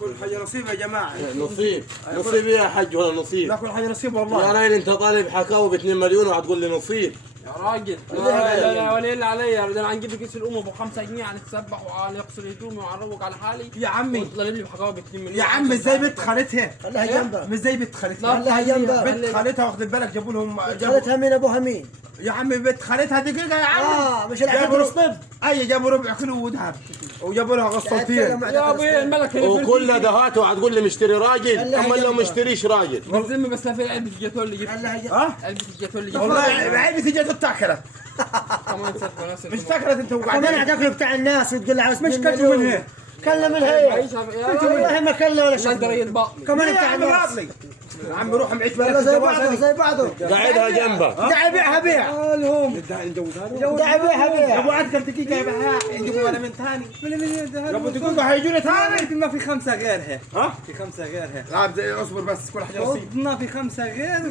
كل حاجه نصيب يا جماعه. نصيب نصيب يا حج ولا نصيب؟ لا كل حاجه نصيب يا والله. راجل انت طالب حكاوي ب 2 مليون وهتقول لي نصيب؟ يا راجل لا لا ولا الا عليا، ده انا هنجيب لي كيس الام ب 5 جنيه هنتسبح وهنغسل هدومي وهنروق على حالي يا عمي طالب لي بحكاوي ب 2 مليون. يا عم ازاي بنت خالتها؟ خليها جنبك. مش زي بنت خالتها. خليها جنبك. بنت خالتها واخد بالك جابوا لهم خالتها مين ابوها مين؟ يا عمي بنت خالتها دقيقه يا عمي. مش العدد الصب. اي جابوا ربع كيلو ذهب وجابوا لها غسالتين. يا ابوي الملك وكل دهات وهتقول لي مشتري راجل؟ اما لو مشتريش راجل بالذمه بس في علبه الجاتوه اللي جبت. ها؟ علبه الجاتوه اللي جبت والله عيبتي جت اتاكلت. كمان ست مش تاكلت انت كمان وقاعدين. هتاكلوا بتاع الناس وتقول لها عاوز مش 2 كلتوا مليون. منها. كلنا منها هي. والله ما كلنا ولا ما شيء. اقدر يطبقني. كمان يا بتاع عم الناس. راضي. يا عم روح معيش والله بالك زي الجواز بعضه هذه. زي بعضه. قاعدها جنبك. دع يبيعها بيع. نجوزها دع يبيعها يا ابو بيع. عاد كم دقيقه يا بهاء يجيبوا ولا من ثاني. يا ابو دقيقه هيجونا ثاني. ما في 5 غيرها. ها؟ في 5 غيرها. لا اصبر بس كل حاجه نصيب. ما في 5 غير.